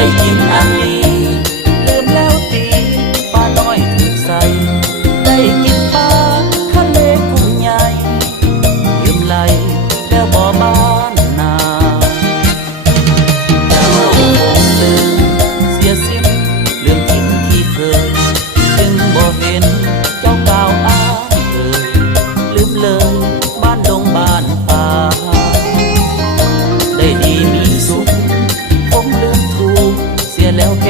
ได้กินอันนี้ลืมแล้วตีปลาน้อยถูกใส่ได้กินปลาทะเลกุ้งใหญ่ลืมไหลแล้วบ่บ้านนาเจ้าคงลืมเสียสิ้นเรื่องทิ้งที่เคยจึงบ่เห็นเจ้าก่าวอ้างเอ่ยลืมเลยบ้านดงบ้านป่าได้ดีมีสุขผมลืมถูกเสียแล้วแค่